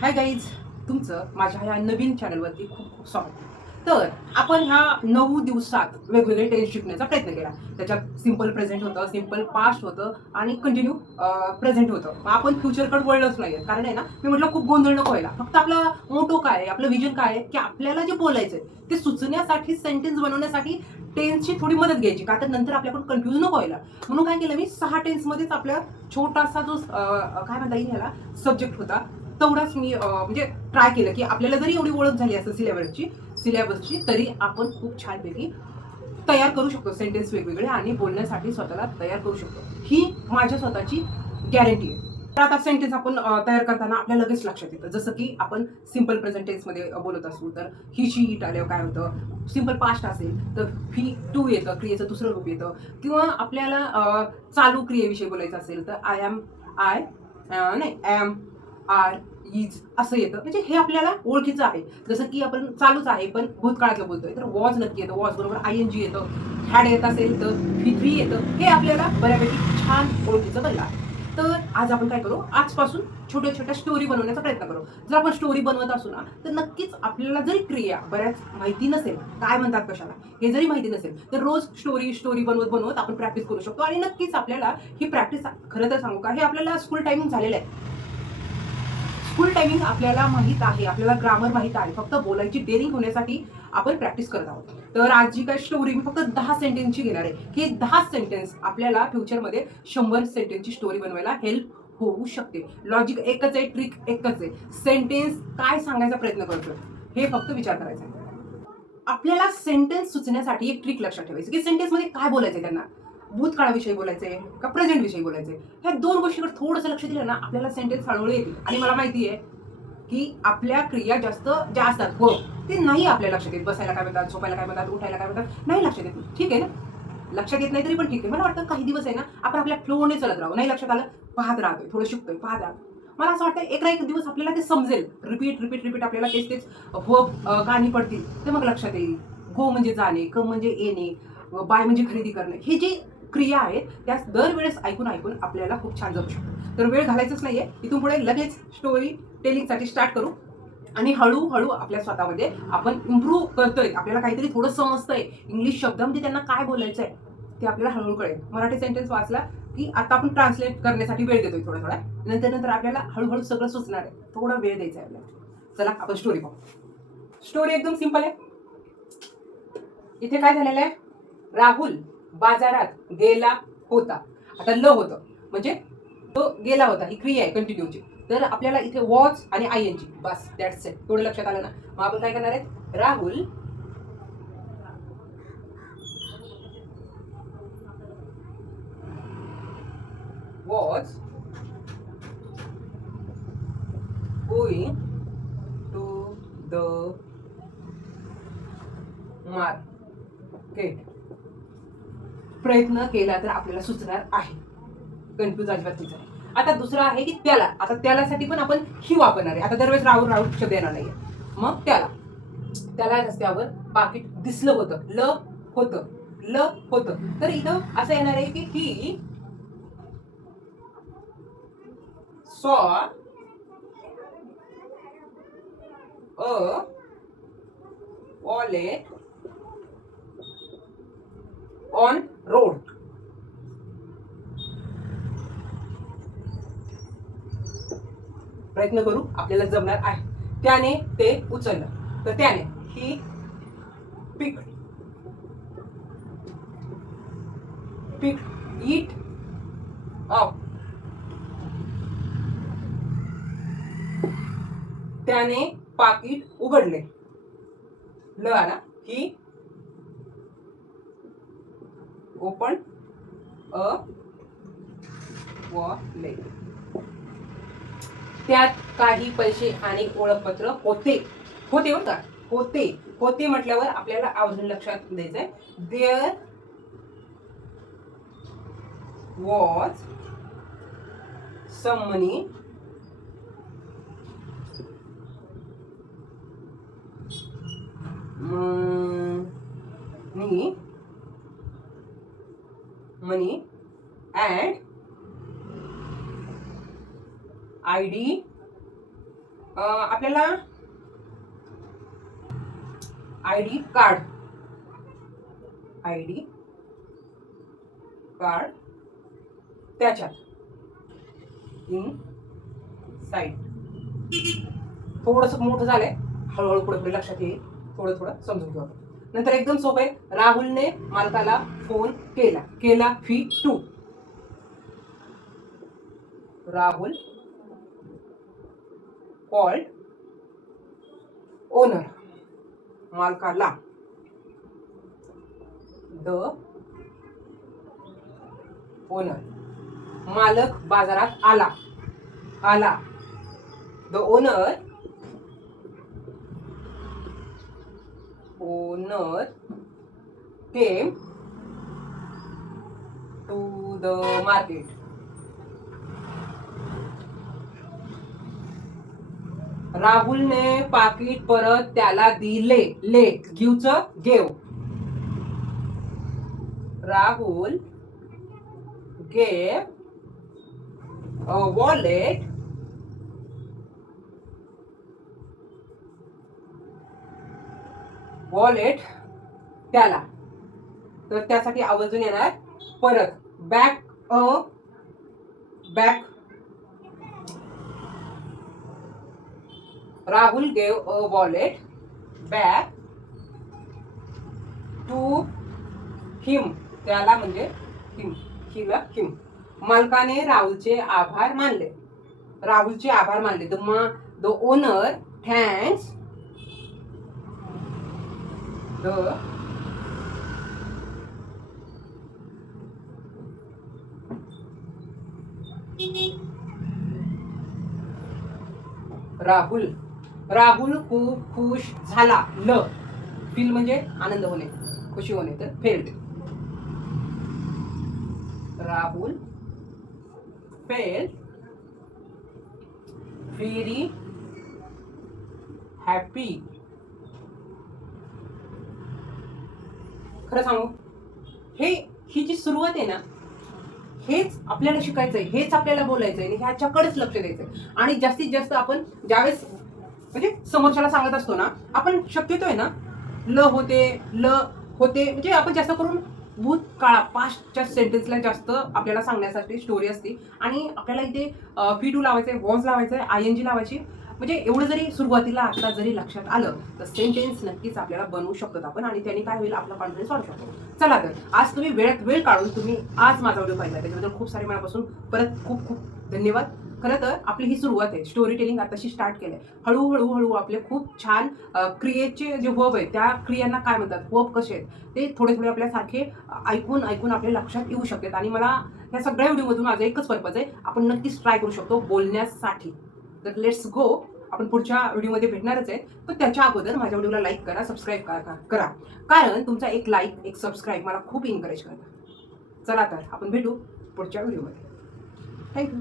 Hi guys, तुमचं माझ्या ह्या नवीन चॅनलवरती खूप खूप स्वागत. तर आपण ह्या 9 दिवसात वेगवेगळे टेन्स शिकण्याचा प्रयत्न केला. त्याच्यात सिम्पल प्रेझेंट होतं, सिम्पल पास्ट होतं आणि कंटिन्यू प्रेझेंट होतं. मग आपण फ्युचरकडे वळलंच नाही, कारण आहे ना, मी म्हटलं खूप गोंधळ नको व्हायला. फक्त आपला मोटो काय आहे, आपलं विजन काय आहे, की आपल्याला जे बोलायचंय ते सुचण्यासाठी, सेंटेन्स बनवण्यासाठी टेन्सची थोडी मदत घ्यायची, का तर नंतर आपल्याकडून कन्फ्युज नको व्हायला. म्हणून काय केलं मी, 6 टेन्समध्येच आपला छोटासा जो काय म्हणता येईल ह्याला, सब्जेक्ट होता तेवढाच मी म्हणजे ट्राय केलं, की आपल्याला जरी एवढी ओळख झाली असेल सिलेबसची तरी आपण खूप छानपैकी तयार करू शकतो सेंटेन्स वेगवेगळे आणि बोलण्यासाठी स्वतःला तयार करू शकतो. ही माझ्या स्वतःची गॅरंटी आहे. तर आता सेंटेन्स आपण तयार करताना आपल्या लगेच लक्षात येतं. जसं की आपण सिंपल प्रेझेंट टेन्समध्ये बोलत असू तर ही शी इट आल्यावर काय होतं, सिंपल पास्ट असेल तर ही टू येतं, क्रियेचं दुसरं रूप येतं. किंवा आपल्याला चालू क्रियेविषयी बोलायचं असेल तर आय एम, आय नाही एम, आर, इज असं येतं. म्हणजे हे आपल्याला ओळखीचं आहे. जसं की आपण चालूच आहे पण भूतकाळातलं बोलतोय तर वॉज नक्की येतं, वॉज बरोबर आय एन जी येतं, हॅड येत असेल तर व्ही येतं. हे आपल्याला बऱ्यापैकी छान ओळखीचं बनलं आहे. तर आज आपण काय करू, आजपासून छोट्या छोट्या स्टोरी बनवण्याचा प्रयत्न करू. जर आपण स्टोरी बनवत असू ना, तर नक्कीच आपल्याला जरी क्रिया बऱ्याच माहिती नसेल, काय म्हणतात कशाला, हे जरी माहिती नसेल, तर रोज स्टोरी स्टोरी बनवत बनवत आपण प्रॅक्टिस करू शकतो. आणि नक्कीच आपल्याला ही प्रॅक्टिस, खरं तर सांगू का, हे आपल्याला स्कूल टायमिंग झालेलं आहे. स्कूल टायमिंग आपल्याला माहित आहे, आपल्याला ग्रामर माहित आहे. फक्त बोलायची डेअरिंग होण्यासाठी आपण प्रॅक्टिस करत आहोत. तर आज जी काही स्टोरी मी फक्त 10 सेंटेन्सची घेणार आहे, की 10 सेंटेन्स आपल्याला फ्युचरमध्ये 100 सेंटेन्सची स्टोरी बनवायला हेल्प होऊ शकते. लॉजिक एकच आहे, ट्रिक एकच आहे. सेंटेन्स काय सांगायचा प्रयत्न करतोय हे फक्त विचार करायचा आहे. आपल्याला सेंटेन्स सुचण्यासाठी एक ट्रिक लक्षात ठेवायची, की सेंटेन्समध्ये काय बोलायचंय त्यांना. भूतकाळाविषयी बोलायचंय का प्रेझेंट विषयी बोलायचंय. ह्या दोन गोष्टीकडे थोडंसं लक्ष दिलं ना, आपल्याला सेंटेन्स हळूहळू येतील. आणि मला माहिती आहे की आपल्या क्रिया जास्त ज्या असतात हो, ते नाही आपल्या लक्षात येत. बसायला काय म्हणतात, झोपायला काय म्हणतात, उठायला काय म्हणतात, नाही लक्षात येत. ठीक आहे ना, लक्षात येत नाही तरी पण ठीक आहे. मला वाटतं काही दिवस आहे ना, आपण आपल्या फ्लोने चालत राहू. नाही लक्षात आलं, पाहत राहतोय, थोडं शिकतोय, पाहत राहतो. मला असं वाटतं एक ना एक दिवस आपल्याला ते समजेल. रिपीट रिपीट रिपीट आपल्याला तेच तेच गाणी पडतील, तर मग लक्षात येईल. गो म्हणजे जाणे, कम म्हणजे येणे, बाय म्हणजे खरेदी करणे. हे जे क्रिया आहेत त्या दरवेळेस ऐकून ऐकून आपल्याला खूप छान जमू शकतो. तर वेळ घालायचंच नाहीये, इथून पुढे लगेच स्टोरी टेलिंगसाठी स्टार्ट करू. आणि हळूहळू आपल्या स्वतःमध्ये आपण इम्प्रूव्ह करतोय. आपल्याला काहीतरी थोडं समजतंय. इंग्लिश शब्दामध्ये त्यांना काय बोलायचंय ते आपल्याला हळूहळू कळेल. मराठी सेंटेन्स वाचला की आता आपण ट्रान्सलेट करण्यासाठी वेळ देतोय थोडा थोडा. नंतर नंतर आपल्याला हळूहळू सगळं सुचणार आहे. थोडा वेळ द्यायचा आहे आपल्याला. चला आपण स्टोरी पाहू. स्टोरी एकदम सिंपल आहे. इथे काय झालेलं आहे, राहुल बाजारात गेला होता. आता ल होतं म्हणजे तो गेला होता, ही क्रिया आहे कंटिन्यूची. तर आपल्याला इथे वॉच आणि आय एन जी, बस दॅट्स इट. थोडं लक्षात आलं ना. मग आपण काय करणार आहे, Rahul was going to the market. प्रयत्न केला तर आपल्याला सुचणार आहे. कन्फ्यूज अजिबात नाही. आता दुसरं आहे की त्याला. आता त्यालासाठी पण आपण ही वापरणार आहे. आता दरवेळेस राहुल राहुल शब्द येणार नाहीये. मग त्याला, त्याला रस्त्यावर पाकिट दिसलं होतं. ल होतं, ल होतं. तर इथं असं येणार आहे की he saw a wallet on road. प्रयत्न करू, आपल्याला जमणार आहे. त्याने ते उचललं. तर त्याने ही पिक पिक इट अप. त्याने पाकिट उघडले. ल आला. ही ओपन अ वॉलेट. त्यात काही पैसे आणि ओळखपत्र होते. होते बरं का, होते. होते म्हटल्यावर आपल्याला अजून लक्षात द्यायचंय, there was some money money and I D आपल्याला आयडी कार्ड त्याच्यात इन साईड थोडंसं मोठं झालंय, हळूहळू पुढे पुढे लक्षात येईल, थोडं थोडं समजून घेऊ आपण. नंतर एकदम सोपं आहे. राहुलने मालकाला फोन केला फी 2. राहुल कॉल्ड ओनर, मालकाला. द ओनर, मालक बाजारात आला. The owner came to the market. राहुलने पाकिट परत त्याला दिले. गिव्हचं gave. Rahul gave a wallet त्याला. तर त्यासाठी आवर्जून येणार परत. Back Rahul gave a wallet back to him. त्याला म्हणजे हिम. मालकाने राहुलचे आभार मानले. The owner thanks the Rahul खूप खुश झाला. फील म्हणजे आनंद होणे, खुशी होणे. तर failed. Rahul failed very happy. खरं सांगू, ही जी सुरुवात आहे ना, हेच आपल्याला शिकायचंय, हेच आपल्याला बोलायचंय, ह्याच्याकडेच लक्ष द्यायचंय. आणि जास्तीत जास्त आपण ज्यावेळेस म्हणजे समोरच्याला सांगत असतो ना, आपण शक्यतोय ना ल होते म्हणजे आपण जास्त करून भूतकाळा पास्टच्या सेंटेन्सला जास्त आपल्याला सांगण्यासाठी स्टोरी असते. आणि आपल्याला इथे फी 2 लावायचंय, वॉज लावायचंय, ING लावायची. म्हणजे एवढं जरी सुरुवातीला आता जरी लक्षात आलं तर सेंटेन्स नक्कीच आपल्याला बनवू शकतो आपण. आणि त्यांनी काय होईल, आपला कॉन्फिडन्स वाढू शकतो. चला तर आज तुम्ही वेळ काढून तुम्ही आज माझा व्हिडिओ पाहिला, त्याच्याबद्दल खूप सारे मनापासून परत खूप धन्यवाद. खरं तर आपली ही सुरुवात आहे, स्टोरी टेलिंग आताशी स्टार्ट केलंय. हळूहळू आपले खूप छान क्रियेचे जे वर्ब आहेत, त्या क्रियांना काय म्हणतात, वर्ब कसे आहेत, ते थोडे आपल्यासारखे ऐकून आपल्या लक्षात येऊ शकतात. आणि मला ह्या सगळ्या व्हिडिओमधून माझा एकच पर्पज आहे, आपण नक्कीच ट्राय करू शकतो बोलण्यासाठी. तर लेट्स गो. आपण पुढच्या व्हिडिओमध्ये भेटणारच आहे, पण त्याच्या अगोदर माझ्या व्हिडिओला लाईक करा, सबस्क्राईब करा. कारण तुमचा एक लाईक, एक सबस्क्राईब मला खूप एनकरेज करतात. चला तर आपण भेटू पुढच्या व्हिडिओमध्ये. थँक्यू.